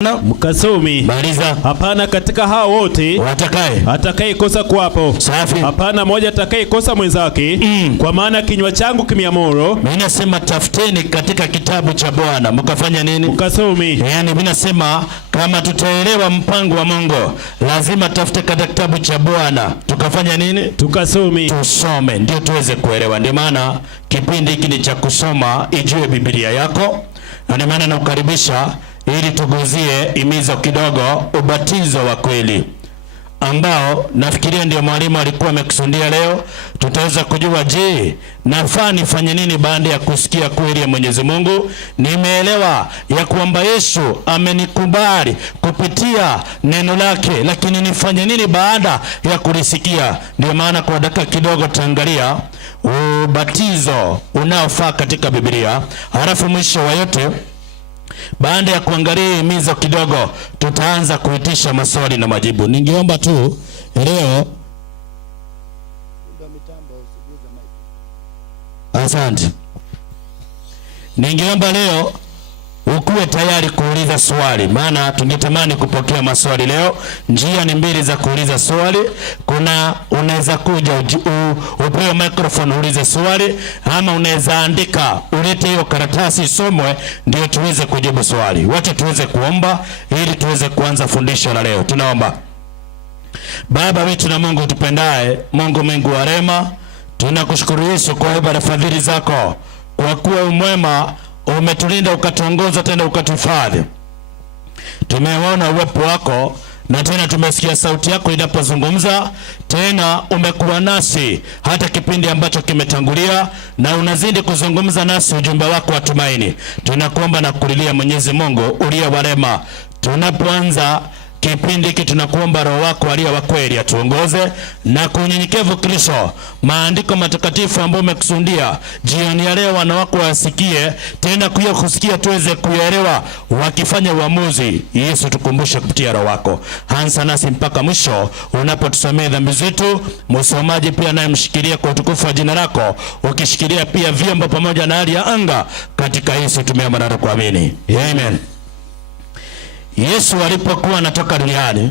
Mkasumi. Maliza. Hapana katika hao wote atakayekosa kuwapo. Safi. Hapana moja atakayekosa mwenzake. Kwa maana kinywa changu kimiamuru. Mimi nasema tafuteni katika kitabu cha Bwana mkafanya nini? Mkasumi. Yaani mimi nasema kama tutaelewa mpango wa Mungu lazima tafute katika kitabu cha Bwana tukafanya nini? Tukasumi. Tusome ndio tuweze kuelewa. Ndio maana kipindi hiki ni cha kusoma ijue Biblia yako. Na ndio maana nakukaribisha ili tuguzie imizo kidogo ubatizo wa kweli ambao nafikiria ndio mwalimu alikuwa amekusudia leo. Tutaweza kujua je, nafaa nifanye nini baada ya kusikia kweli ya Mwenyezi Mungu? Nimeelewa ya kwamba Yesu amenikubali kupitia neno lake, lakini nifanye nini baada ya kulisikia? Ndio maana kwa dakika kidogo tutaangalia ubatizo unaofaa katika Biblia. Halafu mwisho wa yote baada ya kuangalia himizo kidogo tutaanza kuitisha maswali na majibu. Ningeomba tu leo, asante, ningeomba leo ukuwe tayari kuuliza swali, maana tungetamani kupokea maswali leo. Njia ni mbili za kuuliza swali. Kuna unaweza kuja upewe microphone uulize swali, ama unaweza andika ulete hiyo karatasi isomwe ndio tuweze kujibu swali. Wacha tuweze kuomba ili tuweze kuanza fundisho la leo. Tunaomba. Baba wetu na Mungu tupendaye, Mungu mwingi wa rehema, tunakushukuru Yesu kwa wema na fadhili zako, kwa kuwa umwema, umetulinda ukatuongoza tena ukatuhifadhi. Tumeona uwepo wako na tena tumesikia sauti yako inapozungumza. Tena umekuwa nasi hata kipindi ambacho kimetangulia, na unazidi kuzungumza nasi ujumbe wako wa tumaini. Tunakuomba na kulilia Mwenyezi Mungu uliye wa rehema, tunapoanza kipindi hiki tunakuomba Roho wako aliye wa kweli atuongoze na kunyenyekevu Kristo. Maandiko matakatifu ambayo umekusudia jioni ya leo wana wako wasikie, tena kuya kusikia tuweze kuelewa wakifanya uamuzi. Yesu tukumbushe kupitia Roho wako. Hansa nasi mpaka mwisho unapotusamea dhambi zetu. Msomaji pia naye mshikilie kwa utukufu wa jina lako, ukishikilia pia vyombo pamoja na hali ya anga, katika Yesu tumeomba na kuamini. Amen. Yesu alipokuwa anatoka duniani,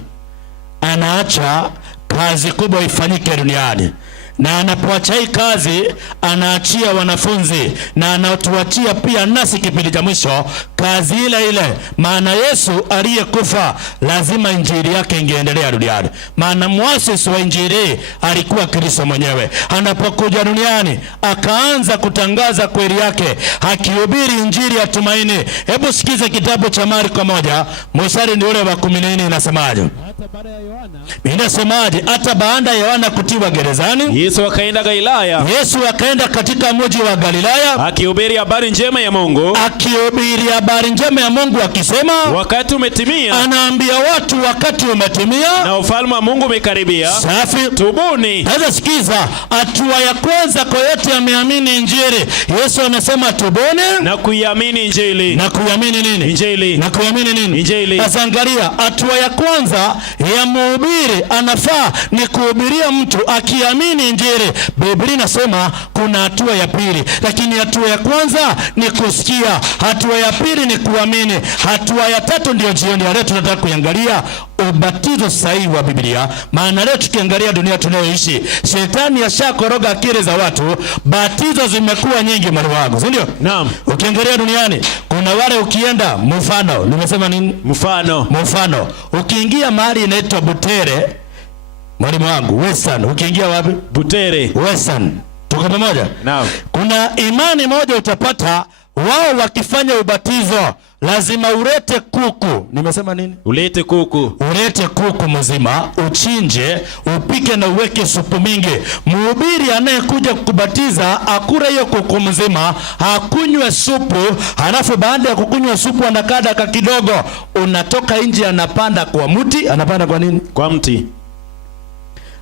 anaacha kazi kubwa ifanyike duniani, na anapoacha hii kazi anaachia wanafunzi na anatuachia pia nasi kipindi cha mwisho kazi ile ile. Maana Yesu aliyekufa lazima injili yake ingeendelea duniani, maana muasisi wa injili alikuwa Kristo mwenyewe. Anapokuja duniani akaanza kutangaza kweli yake, akihubiri injili ya tumaini. Hebu sikize kitabu cha Marko 1 mstari ni ule wa 14, inasemaje? Inasemaje? Hata baada ya Yohana kutiwa gerezani, Yesu akaenda Galilaya. Yesu akaenda katika mji wa Galilaya akihubiri habari njema ya Mungu. Akihubiri habari njema ya Mungu akisema, wakati umetimia. Anaambia watu wakati umetimia na ufalme wa Mungu umekaribia. Safi. Tubuni. Sasa sikiza, hatua ya kwanza kwa yote ameamini injili. Yesu anasema tubuni na kuiamini injili. Na kuiamini nini? Injili. Na kuiamini nini? Injili. Sasa angalia, hatua ya kwanza ya mhubiri anafaa ni kuhubiria mtu akiamini injili. Biblia inasema kuna hatua ya pili, lakini hatua ya kwanza ni kusikia, hatua ya pili ni kuamini, hatua ya tatu ndio jioni ya leo tunataka kuangalia ubatizo sahihi wa Biblia. Maana leo tukiangalia dunia tunayoishi, shetani ashakoroga akili za watu. Batizo zimekuwa nyingi mwalimu wangu, si ndio? Naam. Ukiangalia duniani kuna wale, ukienda mfano, nimesema nini? Mfano. Ukiingia mahali inaitwa Butere, mwalimu wangu, Western, ukiingia wapi? Butere. Western. Tuko pamoja? Naam. Kuna imani moja utapata wao wakifanya ubatizo lazima ulete kuku. Nimesema nini? Ulete kuku. Ulete kuku mzima, uchinje, upike na uweke supu mingi. Mhubiri anayekuja kukubatiza akula hiyo kuku mzima, akunywe supu, halafu baada ya kukunywa supu anakaa dakika kidogo, unatoka nje, anapanda kwa mti. Anapanda kwa nini? Kwa mti.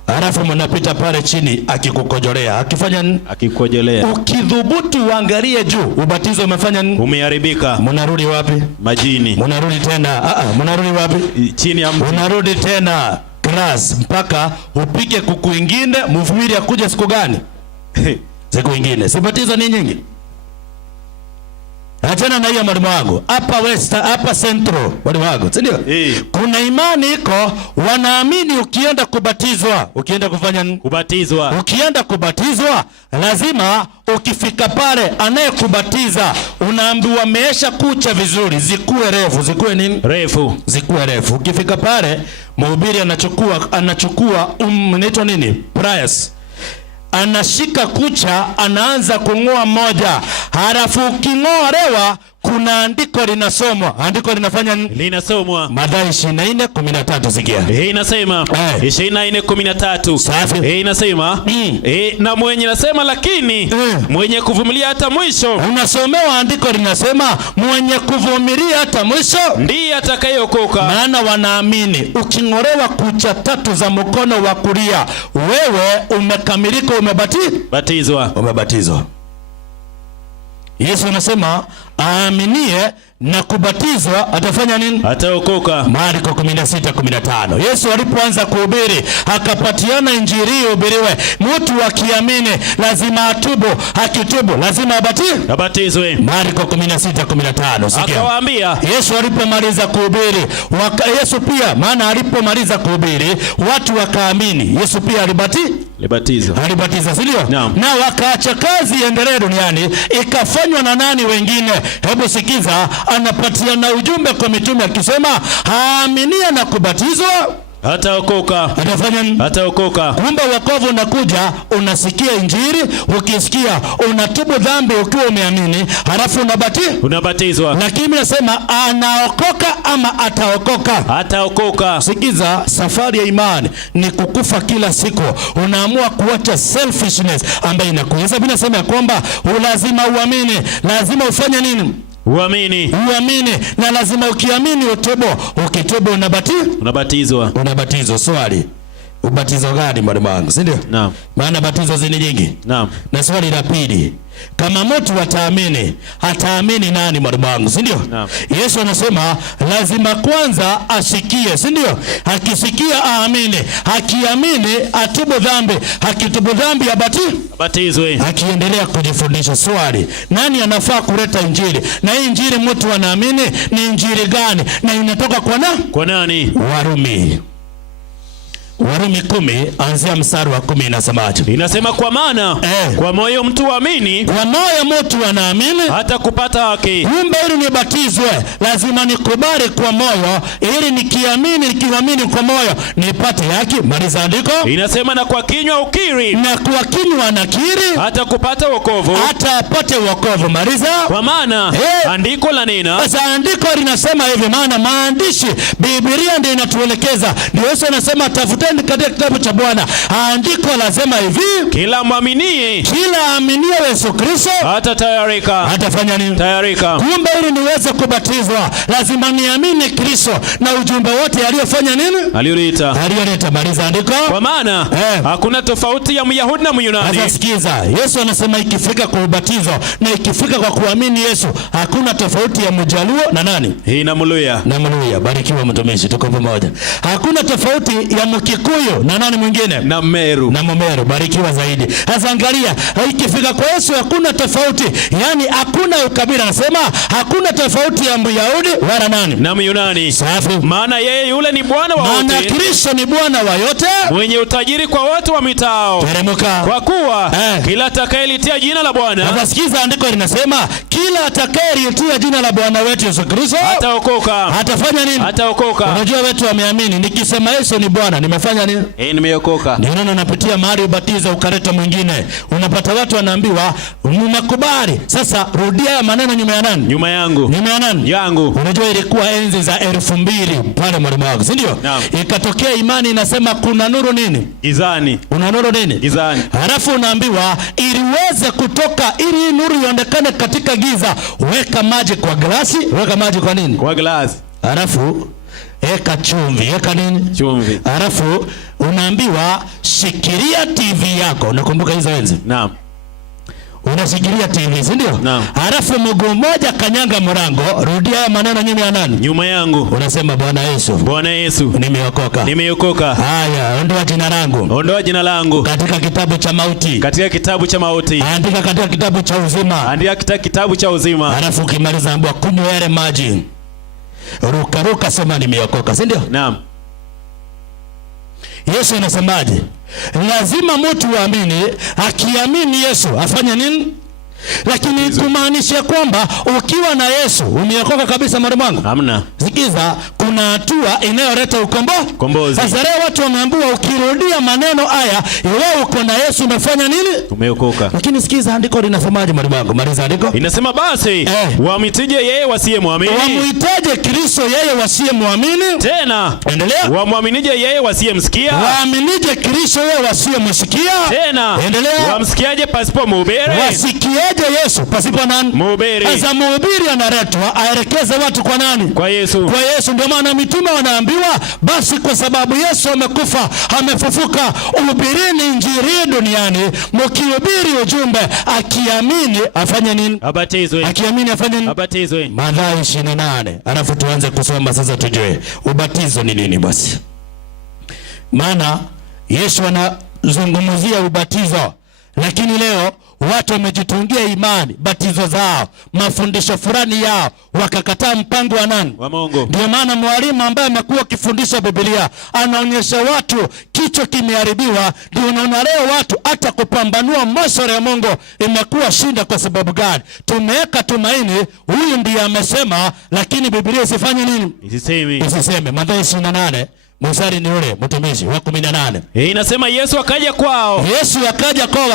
Halafu mnapita pale chini akikukojolea. Akifanya nini? Akikojolea. Ukidhubutu uangalie juu, ubatizo umefanya nini? Umeharibika. Mnarudi wapi? Majini. Mnarudi tena. Mnarudi wapi? Chini ya mti. Unarudi tena grass mpaka upike kuku ingine. Mhubiri akuje siku gani? Siku ingine. Si batizo ni nyingi? Achana na hiyo mwalimu wangu. Hapa West, hapa Central mwalimu wangu, si ndio? Kuna imani iko wanaamini ukienda kubatizwa, ukienda kufanya kubatizwa. Ukienda kubatizwa lazima ukifika pale anayekubatiza unaambiwa meesha kucha vizuri, zikuwe refu, zikuwe nini? Refu. Zikuwe refu. Ukifika pale mhubiri anachukua inaitwa nini? Price. Anashika kucha, anaanza kung'oa moja. Halafu uking'olewa kuna andiko linasomwa. Andiko linafanya linasomwa. Mathayo 24:13 sikia. Inasema 24:13. Safi. Inasema na mwenye nasema lakini mwenye kuvumilia hata mwisho. Unasomewa andiko linasema mwenye kuvumilia hata mwisho ndiye atakayeokoka. Maana wanaamini uking'olewa kucha 3 za mkono wa kulia wewe umekamilika, umebatizwa. Yesu anasema aaminie na kubatizwa atafanya nini? Ataokoka. Marko 16:15. Yesu alipoanza kuhubiri akapatiana injili ihubiriwe. Mtu akiamini lazima atubu, akitubu lazima abatizwe. Marko 16:15. Sikia. Akawaambia Yesu alipomaliza kuhubiri, Yesu pia maana alipomaliza kuhubiri watu wakaamini. Yesu pia alibatiza, si ndio? Na wakaacha kazi iendelee duniani, ikafanywa na nani wengine? Hebu sikiza, anapatiana ujumbe kwa mitume akisema haaminia na kubatizwa ataokoka. Ataokoka. Kumbe wokovu unakuja, unasikia injili, ukisikia unatubu dhambi ukiwa umeamini, halafu unabatizwa. Lakini nasema anaokoka ama ataokoka? Ataokoka. Sikiza, safari ya imani ni kukufa kila siku. Unaamua kuacha selfishness ambayo inakuweza. Mimi nasema kwamba lazima uamini, lazima ufanye nini? Uamini. Na lazima ukiamini utubu. Ukitubu unabatizwa. Swali, ubatizo gani mwalimu wangu, si ndio? Naam. Maana batizo zini nyingi. Naam. Na swali la pili, kama mtu hataamini nani mwalimu wangu, si ndio? Naam. Yesu anasema lazima kwanza asikie, si ndio? Akisikia aamini, akiamini atubu dhambi, akitubu dhambi abatizwe. Akiendelea kujifundisha. Swali, nani anafaa kuleta injili? Na hii injili mtu anaamini ni injili gani? Na inatoka kwa nani? Warumi 10 anzia mstari wa 10 inasemaje? Inasema kwa maana kwa moyo mtu anaamini hata kupata haki. Kumbe ili nibatizwe lazima nikubali kwa moyo, ili nikiamini kwa moyo nipate haki. Maliza andiko. Inasema na kwa kinywa ukiri. Na kwa kinywa nakiri hata kupata wokovu. Hata apate wokovu. Maliza. Kwa maana andiko la nena. Sasa andiko linasema hivi, maana maandishi Biblia ndio inatuelekeza. Ndio Yesu anasema tafuta katika kitabu cha Bwana. Andiko lazima hivi, kila aaminie Yesu Kristo atafanya nini? Tayarika. Kumbe ili niweze kubatizwa lazima niamini Kristo na ujumbe wote aliyofanya nini? Aliyoleta. Maliza andiko. Kwa maana hakuna tofauti ya Myahudi na Myunani. Sasa sikiza, Yesu anasema ikifika kwa ubatizo na ikifika kwa kuamini Yesu hakuna tofauti ya Mjaluo na nani? Na Mluya. Barikiwa mtumishi, tuko pamoja. Hakuna tofauti ya Mkikuyu na nani mwingine? Na Mmeru. Barikiwa zaidi. Sasa angalia, ikifika kwa Yesu hakuna tofauti. Yaani hakuna ukabila. Anasema hakuna tofauti ya Myahudi wala nani? Na Myunani. Safi. Maana yeye yule ni Bwana wa wote. Maana Kristo ni Bwana wa yote. Mwenye utajiri kwa watu wa mitao. Teremuka. Kwa kuwa kila atakayelitia jina la Bwana. Sasa sikiza, andiko linasema kila atakayelitia jina la Bwana wetu Yesu Kristo ataokoka. Atafanya nini? Ataokoka. Unajua wetu wameamini, nikisema Yesu ni Bwana nimefanya nini? Nimeokoka. Ndio unapitia mahali ubatizo ukaleta mwingine. Unapata watu wanaambiwa mmekubali. Sasa rudia maneno nyuma ya nani? Nyuma yangu. Nyuma ya nani? Yangu. Unajua ilikuwa enzi za 2000 pale mwalimu wangu, si ndio? Ikatokea imani inasema kuna nuru nini? Gizani. Una nuru nini? Gizani. Halafu unaambiwa iliweze kutoka, ili nuru ionekane katika giza, weka maji kwa glasi. Weka maji kwa nini? Kwa glasi. Halafu eka chumvi. Eka nini? Chumvi. Halafu unaambiwa shikilia TV yako. Unakumbuka hizo enzi? Naam. unashikilia TV, si ndio? Naam. Alafu mguu mmoja kanyanga mlango, rudia haya maneno nyuma ya nani? Nyuma yangu. Unasema Bwana Yesu. Bwana Yesu. Nimeokoka. Nimeokoka. Haya, ondoa jina langu. Ondoa jina langu katika kitabu cha mauti. Katika kitabu cha mauti. Andika katika kitabu cha uzima. Andika katika kitabu cha uzima. Alafu ukimaliza ambia kunywa yale maji. Ruka sema nimeokoka, si ndio? Naam. Yesu anasemaje? Lazima mtu aamini, akiamini Yesu afanye nini? Lakini kumaanisha kwamba ukiwa na Yesu umeokoka kabisa mwalimu wangu? Hamna. Sikiza, kuna hatua inayoleta ukombozi. Sasa leo watu wameambiwa ukirudia maneno haya, wewe uko na Yesu umefanya nini? Umeokoka. Lakini sikiza andiko linasemaje mwalimu wangu? Maliza andiko. Inasema basi wamwitije yeye wasiyemwamini. Wamwitaje Kristo yeye wasiyemwamini? Tena endelea. Wamwaminije yeye wasiyemsikia? Waaminije Kristo yeye wasiyemsikia? Tena endelea. Wamsikiaje pasipo mhubiri? Wasikiaje Yesu pasipo nani? Mhubiri. Sasa mhubiri analetwa aelekeze watu kwa nani? Kwa Yesu. Kwa Yesu. Ndio maana mitume wanaambiwa basi kwa sababu Yesu amekufa, amefufuka, hubirini injili duniani, mkihubiri ujumbe, akiamini afanye nini? Abatizwe. Akiamini afanye nini? Abatizwe. Mathayo 28. Alafu tuanze kusoma sasa tujue ubatizo ni nini basi. Maana Yesu anazungumzia ubatizo, lakini leo watu wamejitungia imani, batizo zao, mafundisho fulani yao, wakakataa mpango wa nani? Wa Mungu. Ndio maana mwalimu ambaye amekuwa akifundisha Biblia anaonyesha watu kichwa kimeharibiwa. Ndio unaona leo watu hata kupambanua maswala ya Mungu imekuwa shinda. Kwa sababu gani? Tumeweka tumaini huyu ndiye amesema, lakini Biblia isifanye nini? Isiseme. Mathayo 28 mstari ni ule mtumishi wa 18. Inasema Yesu akaja kwao. Yesu akaja kwao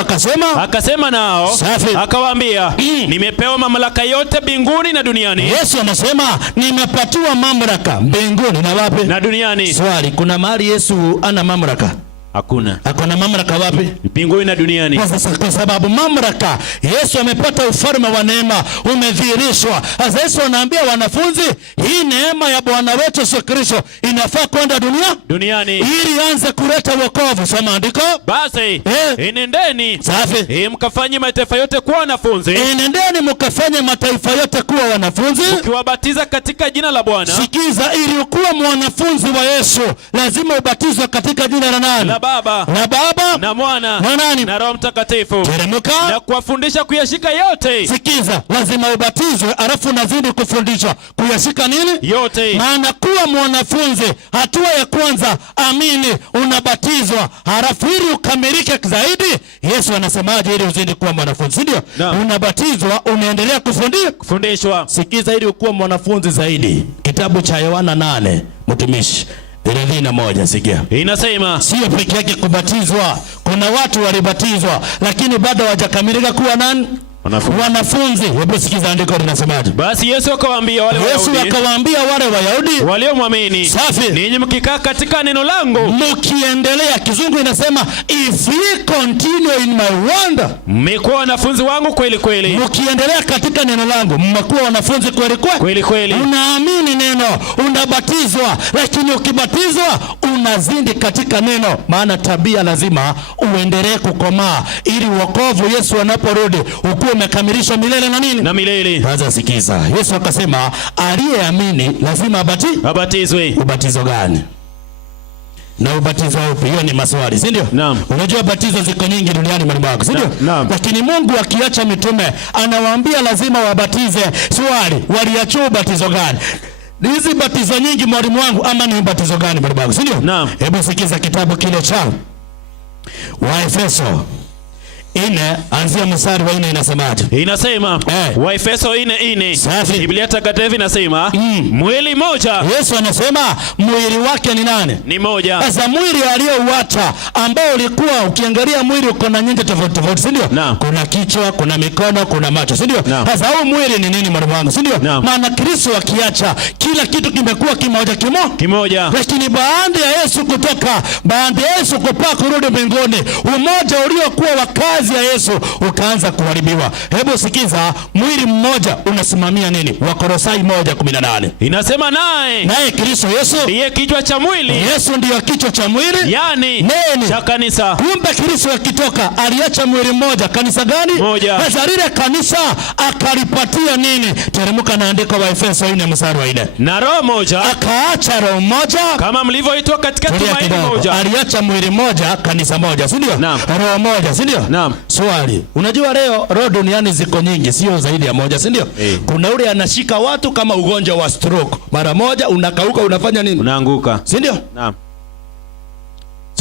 akasema nao. Safi. Akawaambia, nimepewa mamlaka yote mbinguni na duniani. Yesu anasema nimepatiwa mamlaka mbinguni na wapi? Na duniani. Swali, kuna mahali Yesu ana mamlaka? Hakuna. Akona mamlaka wapi? Mbinguni na duniani. Sasa kwa sababu mamlaka, Yesu amepata ufalme wa neema umedhihirishwa. Sasa Yesu anaambia wanafunzi, hii neema ya Bwana wetu Yesu Kristo inafaa kwenda duniani ili anze kuleta wokovu. Soma andiko. Basi enendeni. Safi. Mkafanye mataifa yote kuwa wanafunzi. Enendeni mkafanye mataifa yote kuwa wanafunzi, mkiwabatiza katika jina la Bwana. Sikiza, ili ukuwe mwanafunzi wa Yesu lazima ubatizwe katika jina la nani? Na Baba na Mwana na nani? Na Roho Mtakatifu. Teremka na kuwafundisha kuyashika yote. Sikiza, lazima ubatizwe alafu nazidi kufundishwa kuyashika nini? Yote. Maana kuwa mwanafunzi, hatua ya kwanza amini, unabatizwa. Halafu ili ukamilike zaidi, Yesu anasemaje ili uzidi kuwa mwanafunzi? Ndio. Unabatizwa, unaendelea kufundishwa. Sikiza, ili ukuwe mwanafunzi zaidi. Kitabu cha Yohana 8 mtumishi 31. Sikia. Inasema sio peke yake kubatizwa. Kuna watu walibatizwa lakini bado hawajakamilika kuwa nani? Wanafunzi. Hebu sikiza andiko linasemaje. Basi Yesu akawaambia wale Wayahudi waliomwamini, safi, ninyi mkikaa katika neno langu, mkiendelea, kizungu inasema if you continue in my word, mmekuwa wanafunzi wangu kweli kweli. Mkiendelea katika neno langu mmekuwa wanafunzi kweli kweli. Unaamini neno, unabatizwa, lakini ukibatizwa unazidi katika neno. Maana tabia lazima uendelee kukomaa ili wokovu Yesu anaporudi ukuwe umekamilishwa milele na nini? Na milele. Sasa sikiza, Yesu akasema aliyeamini lazima abatizwe. Ubatizo gani? Na ubatizo upi? Hiyo ni maswali, si ndio? Naam. Unajua batizo ziko nyingi duniani mwalimu wangu, si ndio? Lakini Mungu akiacha mitume anawaambia lazima wabatize. Swali, waliachua ubatizo gani? Hizi batizo nyingi mwalimu wangu, ama ni ubatizo gani mwalimu wangu, si ndio? Naam. Hebu sikiza kitabu kile cha Waefeso 4 anzia mstari wa 4 inasemaje? Inasema Waefeso 4:4. Biblia Takatifu inasema mwili moja. Yesu anasema mwili wake ni nani? Ni moja. Sasa mwili aliyouacha ambao ulikuwa ukiangalia mwili uko na nyanja tofauti, si ndio? Kuna kichwa, kuna mikono, kuna macho, si ndio? Sasa huu mwili ni nini mwalimu wangu, si ndio? Maana Kristo akiacha kila kitu kimekuwa kimoja. Lakini baada ya Yesu kutoka, baada ya Yesu kupaa kurudi mbinguni, umoja uliokuwa wakazi kazi ya Yesu ukaanza kuharibiwa. Hebu sikiza, mwili mmoja unasimamia nini? Wakolosai 1:18 inasema naye Kristo Yesu ndiye kichwa cha mwili. Yesu ndiyo kichwa cha mwili, yani nini? Cha kanisa. Kumbe Kristo akitoka aliacha mwili mmoja. Kanisa gani? Moja. Sasa lile kanisa akalipatia nini? Teremka na andiko wa Efeso 4:4. Na roho moja. Akaacha roho moja kama mlivyoitwa katika tumaini moja. Aliacha mwili moja, kanisa moja, si ndio? Roho moja, si ndio? Naam. Swali, unajua leo roho duniani ziko nyingi, sio zaidi ya moja, si ndio? Kuna ule anashika watu kama ugonjwa wa stroke. Mara moja unakauka, unafanya nini? Unaanguka. Si ndio? Naam.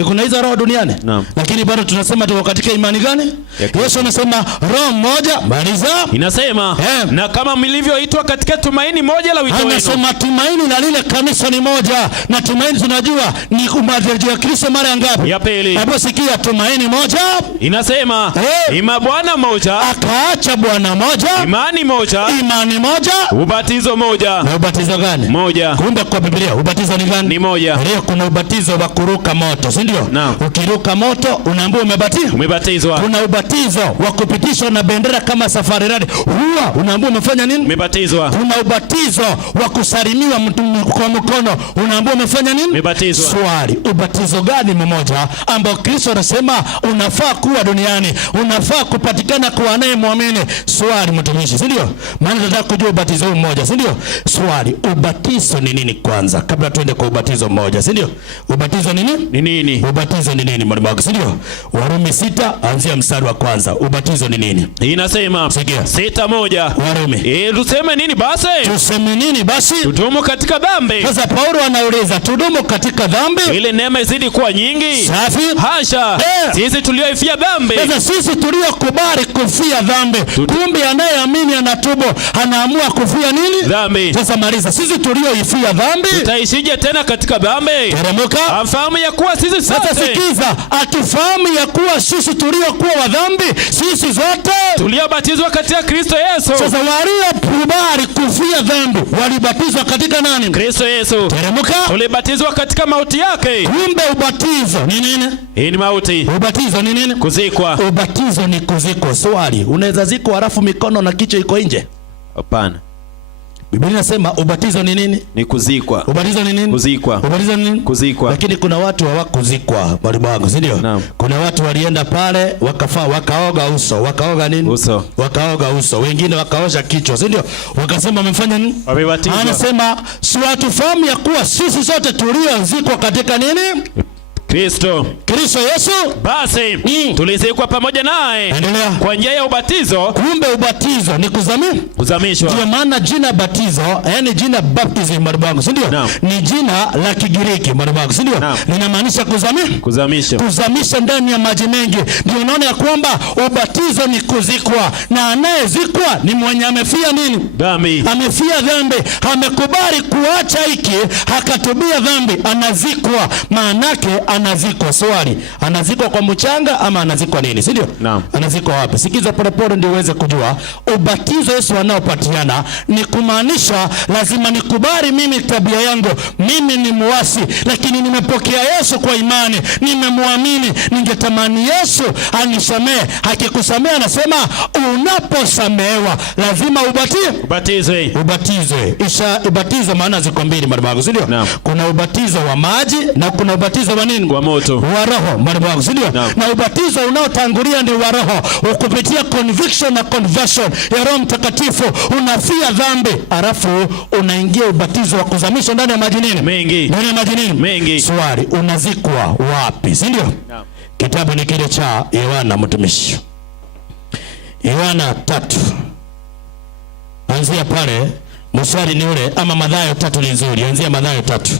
Kuna hizo roho duniani. Lakini bado tunasema tuko katika imani gani? Yesu anasema roho moja, maliza. Inasema na kama mlivyoitwa katika tumaini moja la wito wenu. Anasema tumaini la lile kanisa ni moja, na tumaini tunajua ni umarejeo wa Kristo mara ngapi? Ya pili. Hapo sikia, tumaini moja. Inasema ima Bwana moja. Akaacha Bwana moja. Imani moja. Imani moja. Ubatizo moja. Na ubatizo gani? Moja. Kumbe kwa Biblia ubatizo ni gani? Ni moja. Leo kuna ubatizo wa kuruka moto, si ndio? Ukiruka moto unaambiwa umebatizwa. Kuna ubatizo wa kupitishwa na bendera kama safari radi. Huwa unaambiwa umefanya nini? Umebatizwa. Kuna ubatizo wa kusalimiwa mtu kwa mkono. Unaambiwa umefanya nini? Umebatizwa. Swali, ubatizo gani mmoja ambao Kristo anasema unafaa kuwa duniani, unafaa kupatikana kwa anayemwamini? Swali mtumishi, si ndio? Maana tunataka kujua ubatizo mmoja, si ndio? Swali, ubatizo ni nini kwanza kabla tuende kwa ubatizo mmoja, si ndio? Ubatizo ni nini? Ni nini? Ubatizo ni nini mwalimu wangu, si ndio? Warumi 6 anzia mstari wa kwanza. Ubatizo ni nini? Inasema 6:1. Warumi. Tuseme nini basi? Tuseme nini basi? Tudumu katika dhambi. Sasa Paulo anauliza, tudumu katika dhambi ili neema izidi kuwa nyingi? Safi. Hasha. Sisi tulioifia dhambi. Sasa sisi tuliokubali kufia dhambi. Kumbe anayeamini anatubu, anaamua kufia nini? Dhambi. Sasa maliza, sisi tulioifia dhambi tutaishije tena katika dhambi? Teremka. Afahamu ya kuwa sisi sote. Sasa sikiza, akifahamu ya kuwa sisi tuliokuwa wa dhambi, sisi zote tuliobatizwa katika Kristo Yesu. Sasa waliokubali kufia dhambi walibatizwa katika nani? Kristo Yesu. Teremka. Tulibatizwa katika mauti yake. Kumbe ubatizo ni nini? Hii ni mauti. Ubatizo ni nini? Kuzikwa. Ubatizo ni kuzikwa. Swali, unaweza zikwa halafu mikono na kichwa iko nje? Hapana. Biblia inasema ubatizo ni nini? Ni kuzikwa. Ubatizo ni nini? Kuzikwa. Ubatizo ni nini? Kuzikwa. Lakini kuna watu hawakuzikwa, mwalimu wangu, si ndio? Kuna watu walienda pale wakaoga uso. Wakaoga nini? Uso. Wakaoga uso. Wengine wakaosha kichwa, si ndio? Wakasema wamefanya nini? Wamebatizwa. Anasema si watu fahamu ya kuwa sisi sote tuliozikwa katika nini? Kristo Yesu. Basi tulizikwa pamoja naye kwa njia ya ubatizo. Kumbe ubatizo ni kuzamishwa. Ndio maana jina batizo, yani jina baptism mwalimu wangu, si ndio? Ni jina la Kigiriki mwalimu wangu, si ndio? Linamaanisha kuzamisha ndani ya maji mengi. Ndio unaona ya kwamba ubatizo ni kuzikwa, na anayezikwa ni mwenye amefia nini? Dhambi. Amefia dhambi, amekubali kuacha hiki, akatubia dhambi, anazikwa. Maanake anazikwa. Swali, anazikwa kwa mchanga ama anazikwa nini, si ndio? Anazikwa wapi? Sikiza polepole ndio uweze kujua. Ubatizo Yesu anaopatiana ni kumaanisha lazima nikubali mimi tabia yangu, mimi ni muasi, lakini nimepokea Yesu kwa imani, nimemwamini, ningetamani Yesu anisamehe. Akikusamehe anasema unaposamehewa lazima ubatizwe. Ubatizo maana ziko mbili mwalimu wangu, si ndio? Kuna ubatizo wa maji na kuna ubatizo wa nini? Wa moto. Wa roho mwalimu wangu, si ndio? Na ubatizo unaotangulia ni wa roho, ukupitia conviction na conversion ya Roho Mtakatifu, unafia dhambi, alafu unaingia ubatizo wa kuzamisha ndani ya maji nini? Mengi. Ndani ya maji nini? Mengi. Swali, unazikwa wapi, si ndio? Kitabu ni kile cha Yohana mtumishi. Yohana 3. Anzia pale, mstari ni ule, ama Mathayo 3 ni nzuri. Anzia Mathayo 3.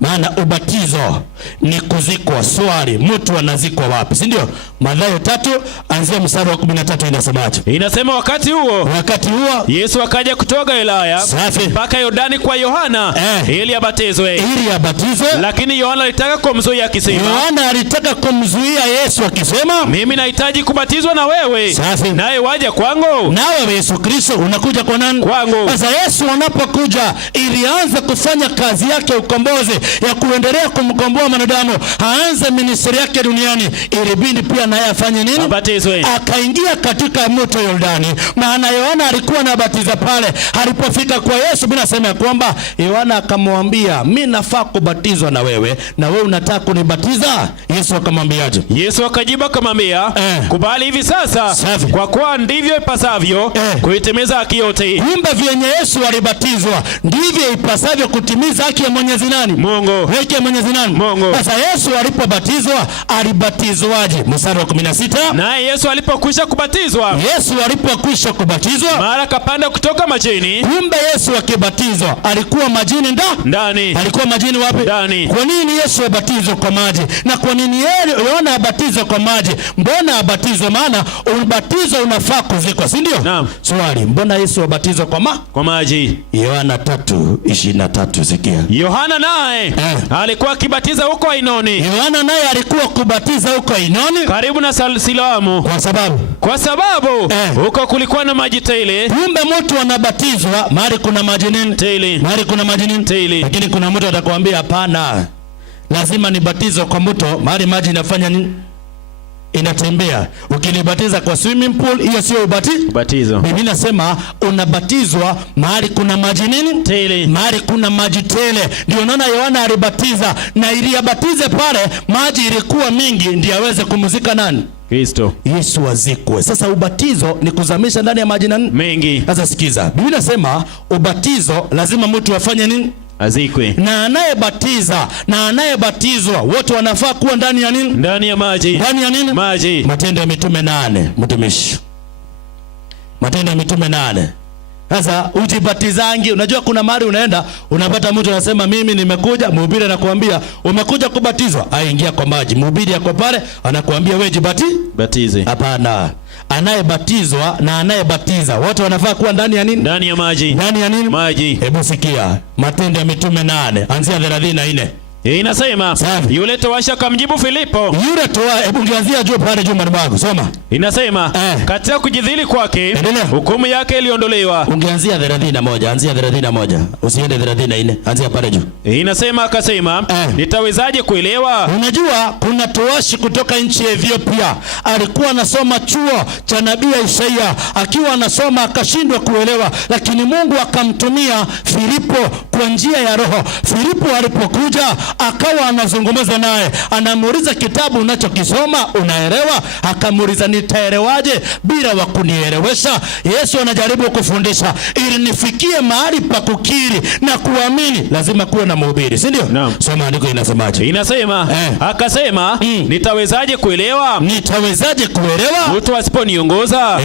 Maana ubatizo ni kuzikwa. Swali, mtu anazikwa wapi, si ndio? Mathayo 3 anzia mstari wa 13 inasemaje? Inasema wakati huo Yesu akaja kutoka Galilaya mpaka Yordani kwa Yohana ili abatizwe. Lakini Yohana alitaka kumzuia Yesu akisema, mimi nahitaji kubatizwa na wewe, nawe waje kwangu? Nawe Yesu Kristo unakuja kwa nani? Kwangu. Sasa Yesu anapokuja ilianza kufanya kazi yake ukombozi, ya kuendelea kumkomboa mwanadamu aanze ministry yake duniani, ilibidi pia naye afanye nini? Abatizwe. Akaingia katika mto Yordani, maana Yohana alikuwa anabatiza pale. Alipofika kwa Yesu, Biblia inasema kwamba Yohana akamwambia, mimi nafaa kubatizwa na wewe unataka kunibatiza? Yesu akamwambiaje? Yesu akajibu akamwambia, kubali hivi sasa, kwa kuwa ndivyo ipasavyo kuitimiza haki yote. Kumbe vyenye Yesu alibatizwa ndivyo ipasavyo kutimiza haki ya Mwenyezi nani? Mungu. Haki ya Mwenyezi nani? Mungu. Sasa Yesu alipobatizwa alibatizwaje? Mstari wa 16. Naye Yesu alipokwisha kubatizwa, mara akapanda kutoka majini. Kumbe Yesu akibatizwa alikuwa majini ndani. Alikuwa majini wapi? Ndani. Kwa nini Yesu abatizwe kwa maji? Na kwa nini Yohana abatizwe kwa maji? Mbona abatizwe? Maana ubatizo unafaa kuzikwa, si ndio? Naam. Swali, mbona Yesu abatizwe kwa maji? Yohana 3:23, sikia. Yohana naye alikuwa akibatiza huko Ainoni. Yohana naye alikuwa kubatiza huko Ainoni, karibu na Siloamu. Kwa sababu huko kulikuwa na maji tele. Kumbe mtu anabatizwa mahali kuna maji nini? Tele. Mahali kuna maji nini? Tele. Lakini kuna mtu atakwambia hapana, lazima nibatizwe kwa mto mahali maji inafanya nini? Inatembea. Ukinibatiza kwa swimming pool, hiyo sio ubatizo. Biblia inasema unabatizwa mahali kuna maji nini? Tele. Mahali kuna maji tele. Ndio unaona Yohana alibatiza, na ili abatize pale maji ilikuwa mingi ndio aweze kumzika nani? Kristo. Yesu azikwe. Sasa ubatizo ni kuzamisha ndani ya maji nani? Mengi. Sasa sikiza. Biblia inasema ubatizo lazima mtu afanye nini? Azikwe. Na anayebatiza na anayebatizwa wote wanafaa kuwa ndani ya nini? Ndani ya maji. Ndani ya nini? Maji. Matendo ya Mitume 8, mtumishi. Matendo ya Mitume 8. Sasa ujibatizangi, unajua kuna mahali unaenda unapata mtu anasema mimi nimekuja, mhubiri anakuambia umekuja kubatizwa, aingia kwa maji. Mhubiri yako pale anakuambia wewe batize. Hapana. Anayebatizwa na anayebatiza wote wanafaa kuwa ndani ya nini? Ndani ya maji. Ndani ya nini? Maji. Hebu sikia Matendo ya Mitume 8 anzia 34. Inasema yule towashi akamjibu Filipo. Hebu ngianzia juu pale juu mwanangu. Soma. Inasema katika kujidhili kwake hukumu yake iliondolewa. Ungeanzia 31, anzia 31. Usiende 34, anzia pale juu. Inasema akasema nitawezaje kuelewa? Unajua kuna towashi kutoka nchi ya Ethiopia alikuwa anasoma chuo cha nabii Isaia, akiwa anasoma akashindwa kuelewa, lakini Mungu akamtumia Filipo kwa njia ya Roho. Filipo alipokuja akawa anazungumza naye, anamuuliza kitabu unachokisoma unaelewa? Akamuuliza nitaelewaje bila wa kunielewesha? Yesu anajaribu kufundisha ili nifikie mahali pa kukiri na kuamini lazima kuwe na mhubiri, si ndio? No. Soma andiko inasemaje? Inasema akasema nitawezaje kuelewa? Nitawezaje kuelewa mtu asiponiongoza?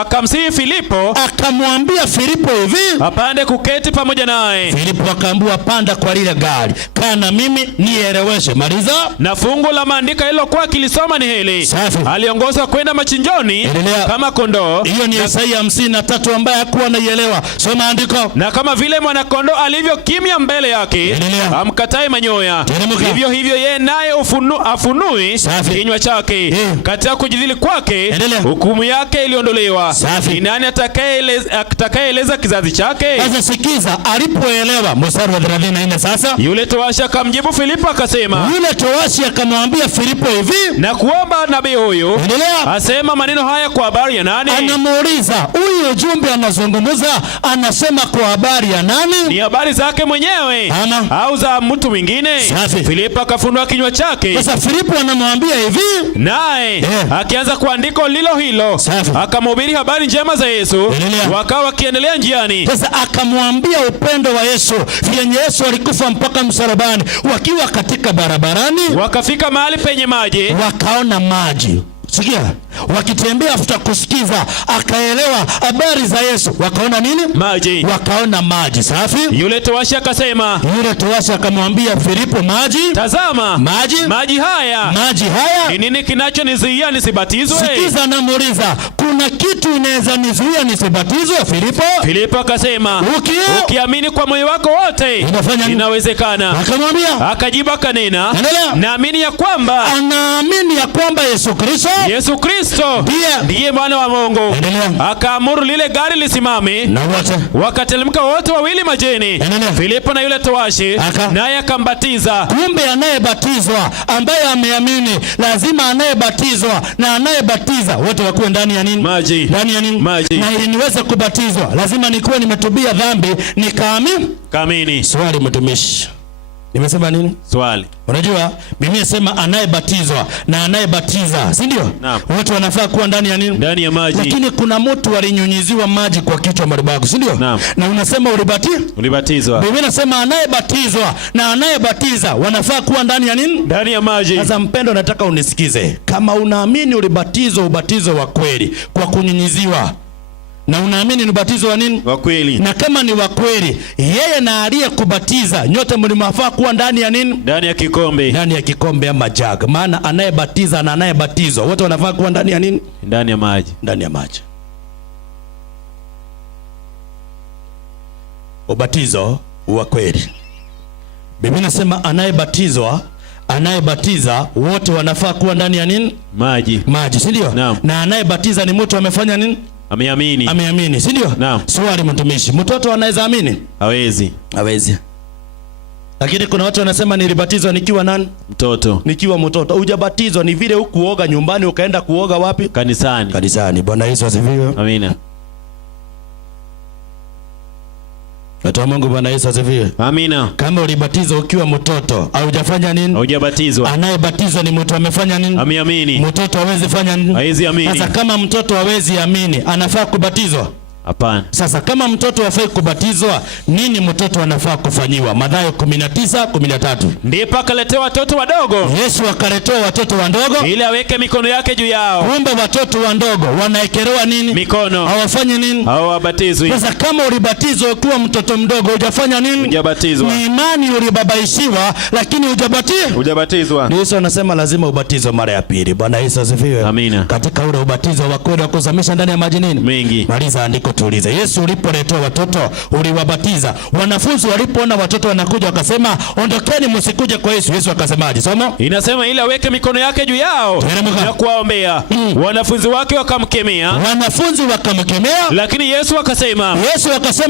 Akamsihi Filipo, akamwambia Filipo hivi apande kuketi pamoja naye. Filipo akaambiwa panda kwa lile gari, kana mimi nieleweshe. Maliza. Na fungu la maandiko hilo kwa kilisoma ni hili: aliongozwa kwenda machinjoni kama kondoo. Hiyo ni Isaia 53 ambaye hakuwa anaielewa. Soma andiko. Na kama vile mwana kondoo alivyo kimya mbele yake amkatai manyoya, hivyo hivyo yeye naye afunui kinywa chake. Katika kujidhili kwake hukumu yake iliondolewa. Ni nani atakayeeleza kizazi chake? Sasa sikiza, alipoelewa mstari wa 34. Sasa yule towashi akamjibu Filipo akasema, yule towashi akamwambia Filipo hivi, na kuomba nabii huyu asema maneno haya kwa habari ya nani? Anamuuliza huyu ujumbe anazungumza anasema kwa habari ya nani? Ni habari zake mwenyewe au za mtu mwingine? Filipo akafunua kinywa chake. Sasa Filipo anamwambia hivi, naye akianza kuandiko lilo hilo akamhubiri habari njema za Yesu. Wakawa wakiendelea njiani. Sasa akamwambia upendo wa Yesu, vyenye Yesu alikufa mpaka msalabani. Wakiwa katika barabarani wakafika mahali penye maji, wakaona maji. Sikia, wakitembea afuta kusikiza, akaelewa habari za Yesu. Wakaona nini? Maji. Wakaona maji. Safi. Yule towashi akasema, yule towashi akamwambia Filipo, maji. Tazama, maji haya ni nini kinachonizuia nisibatizwe? Sikiza, namuuliza, kuna kitu inaweza nizuia nisibatizwe? Filipo akasema, ukiamini kwa moyo wako wote inawezekana. Akamwambia, akajibu akanena, naamini ya kwamba anaamini ya kwamba Yesu Kristo Kristo ndiye mwana wa Mungu. Akaamuru lile gari lisimame, na wote wakatelemka wote wawili majini, Filipo na yule towashi, naye akambatiza. Kumbe anayebatizwa ambaye ameamini, lazima anayebatizwa na anayebatiza wote wakuwe ndani ya nini? Maji. Ndani ya nini? Maji. Na ili niweze kubatizwa lazima nikuwe nimetubia dhambi, nikaamini. Swali mtumishi, nimesema nini? Swali. Unajua Biblia inasema anayebatizwa na anayebatiza, si ndio? Wote wanafaa kuwa ndani ya nini? Ndani ya maji. Lakini kuna mtu alinyunyiziwa maji kwa kichwa Maribago, si ndio? Na unasema ulibatizwa. Biblia inasema anayebatizwa na anayebatiza wanafaa kuwa ndani ya nini? Ndani ya maji. Sasa mpendo, nataka unisikize. Kama unaamini ulibatizwa ubatizo wa kweli kwa kunyunyiziwa, na unaamini ni ubatizo wa nini? Wa kweli. Na kama ni wa kweli, yeye na aliyekubatiza nyote mlimafaa kuwa ndani ya nini? Ndani ya kikombe. Ndani ya kikombe ama jug. Maana anayebatiza na anayebatizwa wote wanafaa kuwa ndani ya nini? Ndani ya maji. Ndani ya maji. Ubatizo wa kweli. Biblia inasema anayebatiza wote wanafaa kuwa ndani ya nini? Maji. Maji, si ndio? Na anayebatiza ni mtu amefanya nini? Ameamini, si ndio? Swali mtumishi, mtoto anaweza amini? Hawezi. Lakini kuna watu wanasema nilibatizwa nikiwa nani? Mtoto. Nikiwa mtoto. Hujabatizwa, ni vile hukuoga nyumbani ukaenda kuoga wapi? Kanisani. Bwana Yesu asifiwe. Amina. Watu wa Mungu, Bwana Yesu asifiwe. Amina. Kama ulibatizwa ukiwa mtoto, hujafanya nini? Hujabatizwa. Anayebatizwa ni mtu amefanya nini? Ameamini. Mtoto hawezi fanya nini? Hawezi amini. Sasa kama mtoto hawezi amini, anafaa kubatizwa? Hapana. Sasa kama mtoto hafai kubatizwa, nini mtoto anafaa kufanyiwa? Mathayo 19:13. Ndipo akaletewa watoto wadogo. Yesu akaletewa watoto wadogo ili aweke mikono yake juu yao. Kumbe watoto wadogo wanaekelewa nini? Mikono. Hawafanyi nini? Hawabatizwi. Sasa kama ulibatizwa ukiwa mtoto mdogo, hujafanya nini? Hujabatizwa. Ni imani ulibabaishiwa, lakini hujabatizwa. Yesu anasema lazima ubatizwe mara ya pili. Bwana Yesu asifiwe. Amina. Katika ule ubatizo wa kweli wa kuzamisha ndani ya maji nini? Mengi. Maliza andiko tuulize. Yesu ulipoletea watoto uliwabatiza. Wanafunzi walipoona watoto wanakuja wakasema, ondokeni msikuje kwa Yesu. Yesu akasemaje? Soma. Inasema ili aweke mikono yake juu yao na kuwaombea. Wanafunzi wake wakamkemea. Lakini Yesu akasema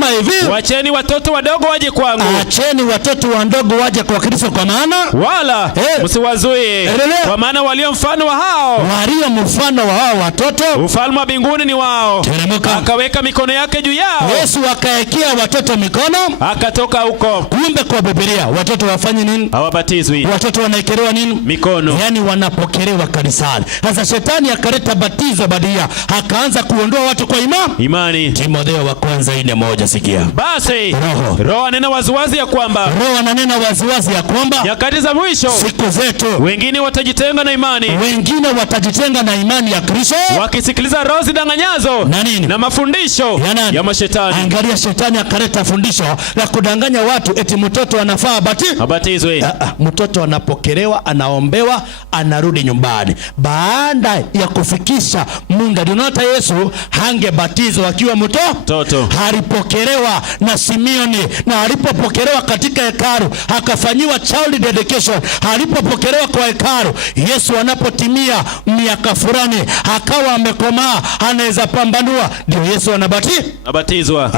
hivi, wacheni watoto wadogo waje kwangu. Acheni watoto wadogo waje kwa Kristo, kwa maana wala msiwazuie, kwa maana walio mfano wa hao watoto ufalme wa mbinguni ni wao. Akaweka mikono yake juu yao. Yesu akaekea watoto mikono, akatoka huko. Kumbe kwa Biblia watoto wafanye nini? Hawabatizwi. Watoto wanaekelewa nini? Mikono. Yaani wanapokelewa kanisani. Sasa shetani akaleta batizo badia, akaanza kuondoa watu kwa imani. Timotheo wa kwanza 4:1, sikia. Basi Roho ananena waziwazi ya kwamba nyakati za mwisho, siku zetu, wengine watajitenga na imani ya Kristo, wakisikiliza roho zidanganyazo na mafundisho ya mashetani. Angalia, shetani akaleta fundisho la kudanganya watu eti mtoto anafaa abatizwe. Mtoto anapokelewa, anaombewa, anarudi nyumbani baada ya kufikisha muda. Dunata Yesu hangebatizwa akiwa mtoto. Alipokelewa na Simeoni, na alipopokelewa katika hekalu akafanyiwa child dedication. Alipopokelewa kwa hekalu, Yesu anapotimia miaka fulani akawa amekomaa, anaweza pambanua, ndio Yesu anabatizwa.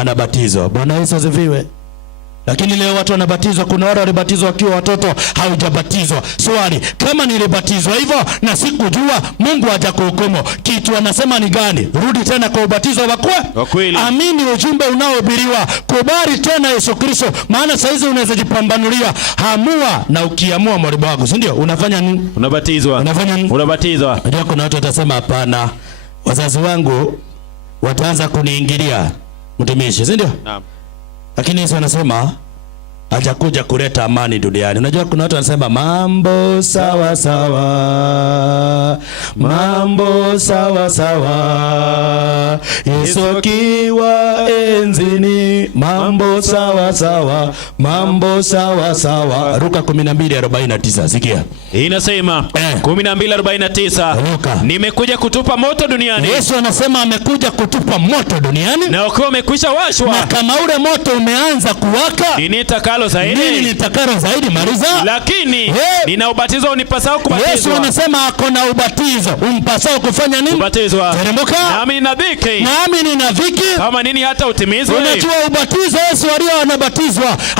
Bwana Yesu asifiwe. Lakini leo watu wanabatizwa, kuna wale walibatizwa wakiwa watoto, haujabatizwa. Swali, kama nilibatizwa hivyo na sikujua, Mungu hajakuhukumu. Kitu anasema ni gani? Rudi tena kwa ubatizo wa kweli. Amini ujumbe unaohubiriwa. Kubali tena Yesu Kristo, maana saa hizi unaweza jipambanulia. Hamua, na ukiamua mwalimu wako, si ndio? Unafanya nini? Unabatizwa. Ndio kuna watu watasema hapana, wazazi wangu wataanza kuniingilia mtumishi, si ndio? Naam. Lakini Yesu anasema hajakuja kuleta amani duniani. Unajua kuna watu wanasema mambo sawa sawa, Yesu kiwa enzini, mambo sawa sawa. Luka 12:49, sikia. Inasema 12:49, nimekuja kutupa moto duniani. Yesu anasema amekuja kutupa moto duniani, na ukiwa umekwisha washwa, na kama ule moto umeanza kuwaka, nitakalo nitakalo zaidi? Nini nitakalo zaidi? Maliza. Lakini nina ubatizo unipasao kubatizwa. Yesu anasema ako na ubatizo umpasao kufanya nini? Kubatizwa. Teremka. Nami nina dhiki. Nami nina dhiki. Kama nini hata utimizwe? Unajua ubatizo Yesu alio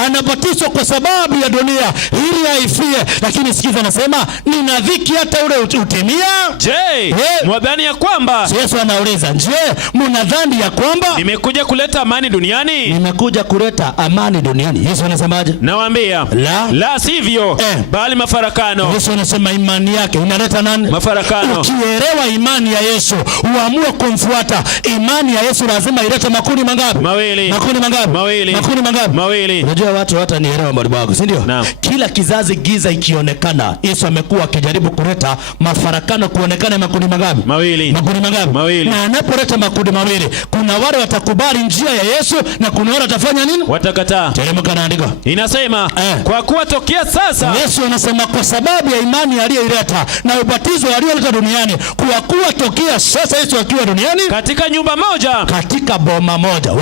anabatizwa kwa sababu ya dunia ili aifie, lakini sikiza anasema nina dhiki hata ule utimia. Je, mwadhani ya kwamba? Yesu anauliza, je, mnadhani ya kwamba nimekuja kuleta amani duniani? Nimekuja kuleta amani duniani. Yesu anasemaje? Nawaambia, la sivyo, bali mafarakano. Yesu anasema imani yake inaleta nani? Mafarakano. Ukielewa imani ya Yesu, uamue kumfuata. Imani ya Yesu lazima ilete makundi mangapi? Mawili. Makundi mangapi? Mawili. Makundi mangapi? Mawili. Unajua watu hawatanielewa mwalimu wangu, si ndio? Kila kizazi giza ikionekana, Yesu amekuwa akijaribu kuleta mafarakano kuonekana makundi mangapi? Mawili. Makundi mangapi? Mawili. Na anapoleta makundi mawili, kuna wale watakubali njia ya Yesu na kuna wale watafanya nini? Watakataa. Teremka na andika. Inasema kwa kuwa tokea sasa. Yesu anasema kwa sababu ya imani aliyoileta na ubatizo alioleta duniani, kwa kuwa tokea sasa Yesu akiwa duniani, katika nyumba moja, katika boma moja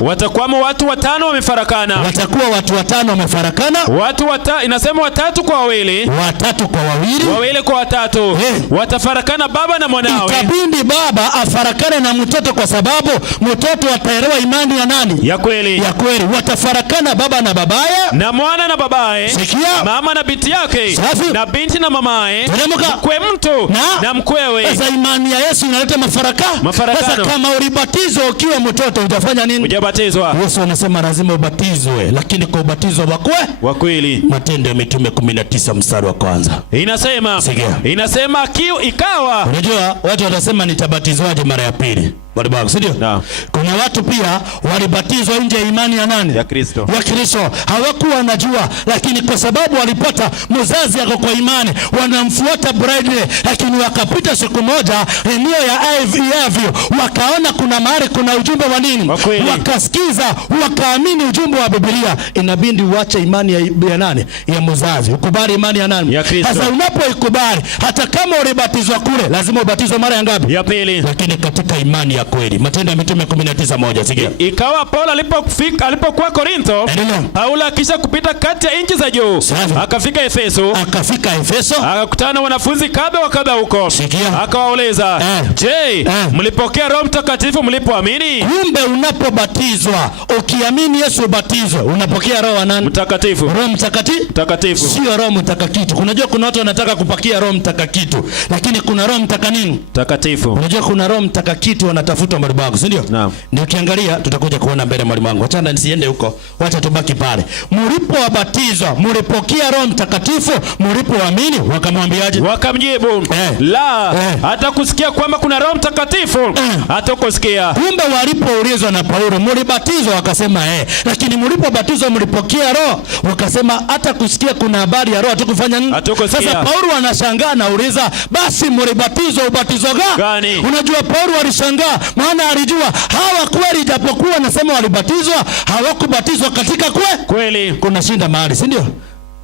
watakuwamo watu watano wamefarakana. Watakuwa watu watano wamefarakana. Inasema watatu kwa wawili. Watatu kwa wawili. Wawili kwa watatu. Watafarakana baba na mwanawe. Itabidi baba afarakane na mtoto kwa sababu mtoto ataelewa imani ya nani? Ya kweli. Ya kweli. Watafarakana baba na babaye. Na mwana na babaye. Sikia. Mama na binti yake. Safi. Na binti na mamaye. Mkwe mtu na mkwewe. Sasa imani ya Yesu inaleta mafarakano. Sasa kama ulibatizwa ukiwa mtoto utafanya nini? Hujabatizwa. Yesu anasema lazima ubatizwe, lakini kwa ubatizo wa kweli. Matendo ya Mitume 19 mstari wa kwanza. Inasema ikawa. Unajua watu watasema nitabatizwaje mara ya pili? Bado si ndio? Kuna watu pia walibatizwa nje ya imani ya nani? Ya Kristo. Ya Kristo. Hawakuwa wanajua, lakini kwa sababu walipata mzazi yako kwa imani, wanamfuata blindly, lakini wakapita siku moja eneo ya Avio, wakaona kuna mahali kuna ujumbe wa nini? Wakasikiza, wakaamini ujumbe wa Biblia. Inabidi uache imani ya nani? Ya mzazi. Ukubali imani ya nani? Ya Kristo. Sasa unapoikubali, hata kama ulibatizwa kule, lazima ubatizwe mara ya ngapi? Ya pili. Lakini katika imani ya kweli. Matendo ya Mitume 19:1. Sikia. Ikawa Paulo alipokuwa Korintho, Paulo akisha kupita kati ya nchi za juu, akafika Efeso. Akakutana na wanafunzi kadha wa kadha huko. Sikia. Akawauliza, je, mlipokea Roho Mtakatifu mlipoamini? Kumbe unapobatizwa, ukiamini Yesu ubatizwe, unapokea Roho wa nani? Mtakatifu. Roho Mtakatifu. Sio Roho Mtakatifu. Unajua kuna watu wanataka kupakia Roho Mtakatifu, lakini kuna Roho Mtakatifu. Unajua kuna Roho Mtakatifu wanatafuta mwalimu wangu, si ndio? Naam. Ni ukiangalia tutakuja kuona mbele mwalimu wangu. Acha nisiende huko. Wacha tubaki pale. Mlipobatizwa, mlipokea Roho Mtakatifu, mlipoamini, wakamwambiaje? Wakamjibu, hata kusikia kwamba kuna Roho Mtakatifu, hata kusikia. Kumbe walipoulizwa na Paulo, mlibatizwa? Wakasema lakini mlipobatizwa mlipokea Roho? Wakasema hata kusikia kuna habari ya Roho hatukufanya nini? Sasa Paulo anashangaa na uliza, basi mlibatizwa ubatizo gani? Unajua Paulo alishangaa, maana alijua hawa kweli japokuwa nasema walibatizwa, hawakubatizwa katika kweli. Kuna shinda mahali, si ndio?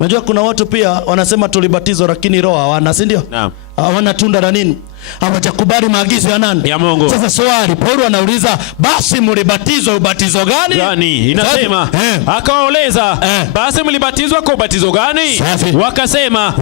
Unajua kuna watu pia wanasema tulibatizwa lakini Roho hawana, si ndio? Naam. Hawana tunda la nini? Hawajakubali maagizo ya nani? Ya Mungu. Sasa swali, Paulo anauliza, basi mlibatizwa ubatizo gani? Inasema, akawauliza, basi mlibatizwa kwa ubatizo gani? Safi. Wakasema,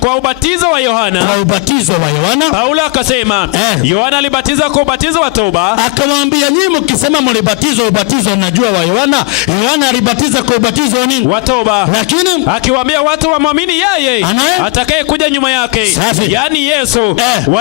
kwa ubatizo wa Yohana. Kwa ubatizo wa Yohana. Paulo akasema, Yohana alibatiza kwa ubatizo wa toba. Akamwambia, nyinyi mkisema mlibatizwa ubatizo najua wa Yohana, Yohana alibatiza kwa ubatizo wa nini? Wa toba. Lakini akiwaambia watu wamwamini yeye atakaye kuja nyuma yake. Safi. Yaani Yesu.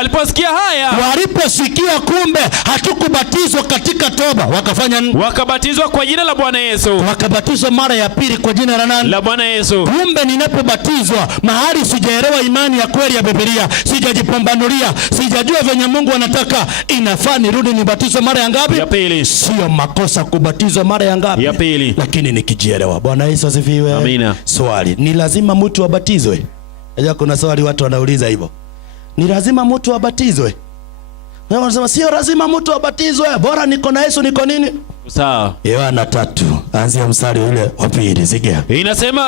Waliposikia haya, waliposikia kumbe hatukubatizwa katika toba, wakafanya nini? Wakabatizwa kwa jina la Bwana Yesu. Wakabatizwa mara ya pili kwa jina la nani? La Bwana Yesu. Kumbe ninapobatizwa mahali sijaelewa imani ya kweli ya Biblia, sijajipambanulia, sijajua venye Mungu anataka, inafaa nirudi nibatizwe mara ya ngapi? Ya pili. Sio makosa kubatizwa mara ya ngapi? Ya pili. Lakini nikijielewa. Bwana Yesu asifiwe. Amina. Swali, ni lazima mtu abatizwe? Unajua kuna swali watu wanauliza hivyo. Ni lazima mtu abatizwe? Na wanasema sio lazima mtu abatizwe, bora niko na Yesu niko nini? Sawa. Yohana 3 anzia mstari ule wa 2. Sikia.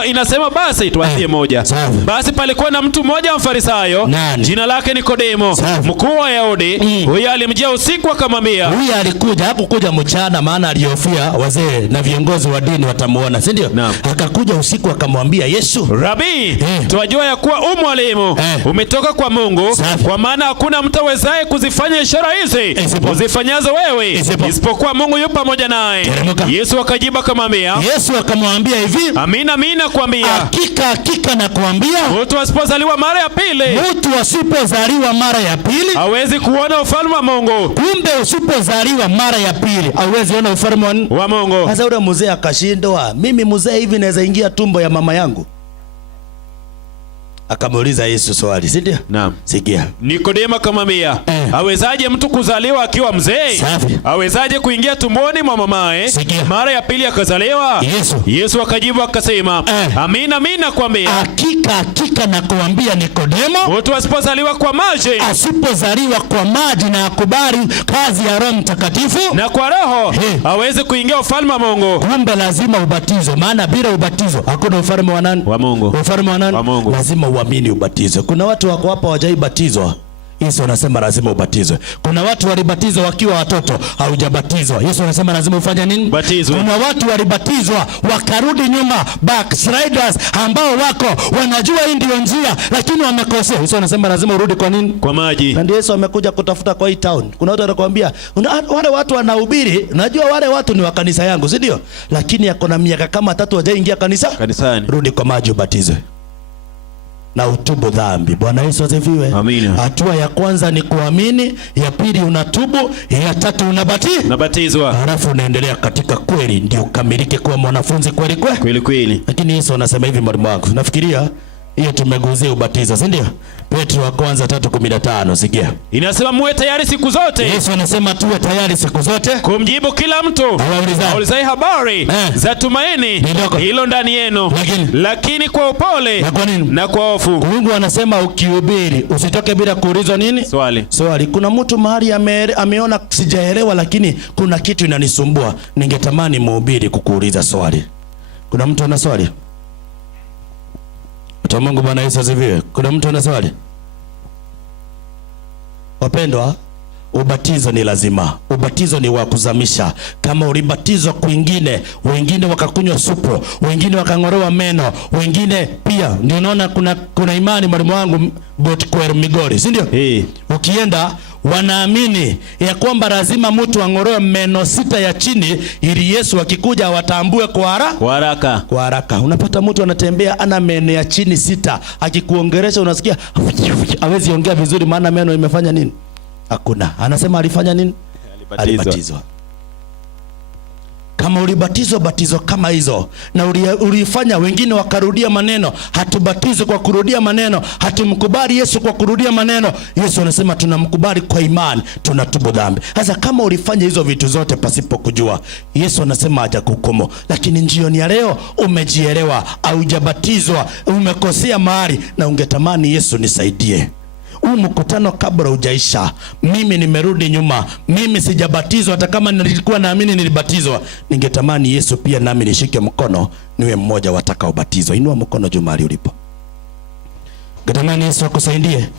Inasema basi tuanzie moja. Basi palikuwa na mtu mmoja Mfarisayo, jina lake Nikodemo, mkuu wa Wayahudi. Huyo alimjia usiku akamwambia. Huyo alikuja, hakukuja mchana maana alihofia wazee na viongozi wa dini watamuona, si ndio? Akakuja usiku akamwambia Yesu, Rabi, twajua ya kuwa mwalimu umetoka kwa Mungu, kwa maana hakuna mtu awezaye kuzifanya ishara hizi uzifanyazo wewe isipokuwa Mungu yupo pamoja naye. Yesu akajibu akamwambia. Yesu akamwambia hivi, amina amina nakwambia, hakika nakwambia, mtu asipozaliwa mara ya pili, hawezi kuona ufalme wa Mungu. Kumbe usipozaliwa mara ya pili hauwezi kuona ufalme wa Mungu. Sasa ule mzee akashindwa, mimi mzee hivi naweza ingia tumbo ya mama yangu? Akamuuliza Yesu swali, si ndio? Naam. Sikia. Nikodemo akamwambia, awezaje mtu kuzaliwa akiwa mzee? Awezaje kuingia tumboni mwa mamae mara ya pili akazaliwa? Yesu akajibu akasema, amina amina nakwambia, hakika nakwambia Nikodemo, mtu asipozaliwa kwa maji na akubali kazi ya Roho Mtakatifu na kwa Roho, hawezi kuingia ufalme wa Mungu. Kumbe lazima ubatizo, maana bila ubatizo hakuna ufalme wa nani? Wa Mungu. Ufalme wa nani? Wa Mungu. Lazima uamini ubatizo. Kuna watu wako hapa hawajaibatizwa. Yesu anasema lazima ubatizwe. Kuna watu walibatizwa wakiwa watoto, haujabatizwa. Yesu anasema lazima ufanye nini? Batizwe. Kuna watu walibatizwa wakarudi nyuma, backsliders, ambao wako wanajua hii ndio njia lakini wamekosea. Yesu anasema lazima urudi kwa nini? Kwa maji. Na Yesu amekuja kutafuta kwa hii town. Kuna watu wanakuambia, wale watu wanahubiri, najua wale watu ni wa kanisa yangu, si ndio? Lakini yako na miaka kama 3 hajaingia kanisani. Rudi kwa maji ubatizwe na utubu dhambi. Bwana Yesu asifiwe. Amina. Hatua ya kwanza ni kuamini, ya pili unatubu, ya tatu unabatizwa. Halafu unaendelea katika kweli ndio ukamilike kuwa mwanafunzi kweli. Lakini Yesu anasema hivi, mwalimu wangu, nafikiria hiyo tumeguzia ubatizo, si ndio? Petro wa kwanza 3:15, sikia. Inasema muwe tayari siku zote. Yesu anasema tuwe tayari siku zote kumjibu kila mtu aulizaye habari za tumaini hilo ndani yenu, lakini kwa upole na kwa hofu. Mungu anasema ukihubiri usitoke bila kuulizwa nini? Swali. Kuna mtu mahali ameona sijaelewa lakini kuna kitu inanisumbua. Ningetamani mhubiri kukuuliza swali. Kuna mtu ana swali? Mtu Mungu, Bwana Yesu asifiwe. Kuna mtu ana swali? Wapendwa, ubatizo ni lazima. Ubatizo ni wa kuzamisha. Kama ulibatizwa kwingine, wengine wakakunywa supu, wengine wakang'olewa meno, wengine pia ndio unaona kuna imani, mwalimu wangu, Botkwel Migori, si ndio? Ukienda wanaamini ya kwamba lazima mtu ang'olewe meno 6 ya chini ili Yesu akikuja watambue kwa haraka. Unapata mtu anatembea ana meno ya chini 6, akikuongelesha unasikia hawezi ongea vizuri maana meno imefanya nini? Hakuna. Anasema alifanya nini? Alibatizwa. Kama ulibatizwa batizo kama hizo na ulifanya wengine wakarudia maneno, hatubatizwe kwa kurudia maneno, hatumkubali Yesu kwa kurudia maneno. Yesu anasema tunamkubali kwa imani, tunatubu dhambi. Sasa kama ulifanya hizo vitu zote pasipo kujua, Yesu anasema hajakuhukumu. Lakini jioni ya leo umejielewa, haujabatizwa, umekosea mahali na ungetamani Yesu nisaidie. Mkutano kabla hujaisha, mimi nimerudi nyuma, mimi sijabatizwa hata kama nilikuwa naamini nilibatizwa. Ningetamani Yesu pia nami nishike mkono niwe mmoja watakaobatizwa. Inua mkono juu mahali ulipo. Ningetamani Yesu akusaidie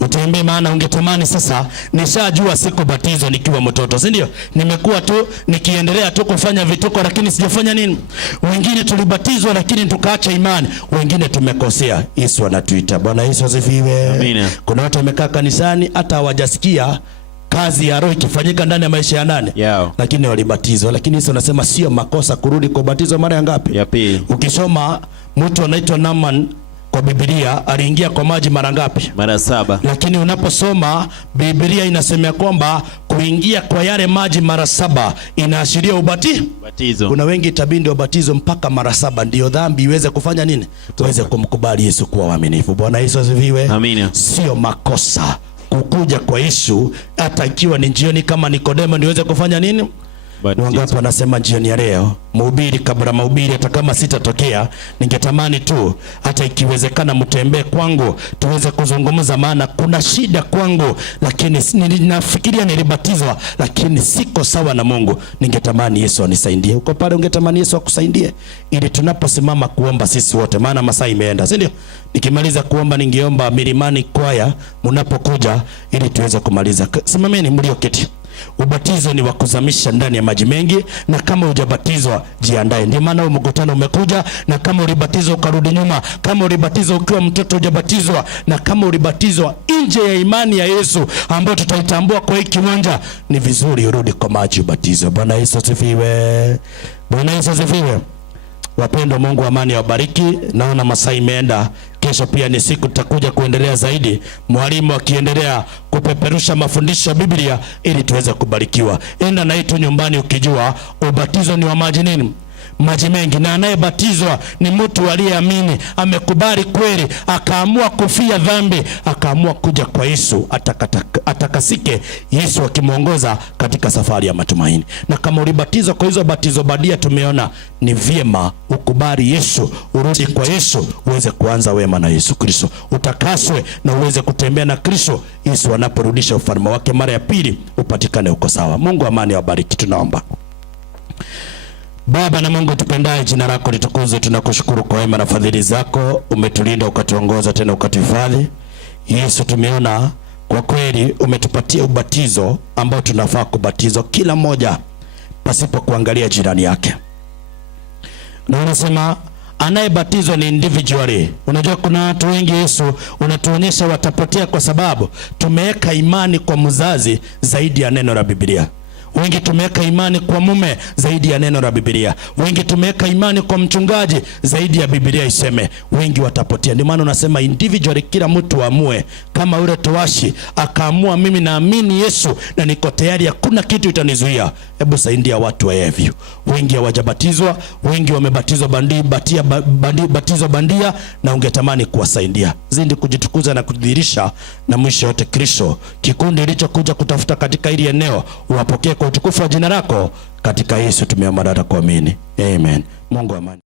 utembee, maana ungetamani sasa nishajua siku batizo nikiwa mtoto, si ndio? Nimekuwa tu nikiendelea tu kufanya vituko lakini sijafanya nini? Wengine tulibatizwa lakini tukaacha imani, wengine tumekosea. Yesu anatuita. Bwana Yesu asifiwe. Amina. Kuna watu wamekaa kanisani hata hawajasikia kazi ya Roho ikifanyika ndani ya maisha ya nani? Lakini walibatizwa. Lakini Yesu anasema sio makosa kurudi kwa batizo mara ngapi? Ya pili. Ukisoma mtu anaitwa Naaman kwa Biblia aliingia kwa maji mara ngapi? Mara 7. Lakini unaposoma Biblia inasema kwamba kuingia kwa yale maji mara 7 inaashiria ubatizo. Kuna wengi itabidi ubatizo mpaka mara 7 ndio dhambi iweze kufanya nini? Tuweze kumkubali Yesu kuwa waaminifu. Bwana Yesu asifiwe. Amina. Sio makosa kukuja kwa Yesu hata ikiwa ni jioni kama Nikodemo niweze kufanya nini? Ni wangapi wanasema jioni ya leo, mhubiri kabla mahubiri, hata kama sitatokea, ningetamani tu hata ikiwezekana mtembee kwangu tuweze kuzungumza, maana kuna shida kwangu, lakini nafikiria nilibatizwa lakini siko sawa na Mungu. Ningetamani Yesu anisaidie. Uko pale ungetamani Yesu akusaidie ili tunaposimama kuomba sisi wote, maana masaa imeenda, si ndio? Nikimaliza kuomba ningeomba Milimani kwaya mnapokuja ili tuweze kumaliza. Simameni mlioketi. Ubatizo ni wa kuzamisha ndani ya maji mengi, na kama hujabatizwa jiandae. Ndio maana mkutano umekuja, na kama ulibatizwa ukarudi nyuma, kama ulibatizwa ukiwa mtoto hujabatizwa, na kama ulibatizwa nje ya imani ya Yesu ambayo tutaitambua kwa hiki kiwanja, ni vizuri urudi kwa maji ubatizo. Bwana Yesu asifiwe. Bwana Yesu asifiwe. Wapendwa, Mungu amani awabariki. Naona masaa imeenda. Kesho pia ni siku tutakuja kuendelea zaidi, mwalimu akiendelea kupeperusha mafundisho ya Biblia ili tuweze kubarikiwa. Enda na itu nyumbani ukijua ubatizo ni wa maji nini? Maji mengi. Na anayebatizwa ni mtu aliyeamini, amekubali kweli, akaamua kufia dhambi, akaamua kuja kwa Yesu atakasike, Yesu akimuongoza katika safari ya matumaini. Na kama ulibatizwa kwa hizo batizo badia, tumeona ni vyema ukubali Yesu, urudi kwa Yesu, uweze kuanza wema na Yesu Kristo, utakaswe na uweze kutembea na Kristo. Yesu anaporudisha ufalme wake mara ya pili, upatikane uko sawa. Mungu amani awabariki. Tunaomba. Baba na Mungu tupendaye, jina lako litukuzwe. Tunakushukuru kwa wema na fadhili zako, umetulinda ukatuongoza tena ukatuhifadhi. Yesu, tumeona kwa kweli umetupatia ubatizo ambao tunafaa kubatizwa kila mmoja pasipo kuangalia jirani yake. Na unasema anayebatizwa ni individually. Unajua kuna watu wengi Yesu unatuonyesha watapotea kwa sababu tumeweka imani kwa mzazi zaidi ya neno la Biblia. Wengi tumeweka imani kwa mume zaidi ya neno la Biblia. Wengi tumeweka imani kwa mchungaji zaidi ya Biblia iseme. Wengi watapotea. Ndio maana unasema individually, kila mtu amue. Kama ule towashi akaamua, mimi naamini Yesu na niko tayari, hakuna kitu itanizuia. Hebu saidia watu wa Yevu. Wengi hawajabatizwa, wengi wamebatizwa batizo bandia, na ungetamani kuwasaidia. Zindi kujitukuza na kudhihirisha, na mwisho yote Kristo, kikundi kilichokuja kutafuta katika hili eneo, uwapokee kwa utukufu wa jina lako. Katika Yesu tumeomba na kuamini. Amen. Mungu amani.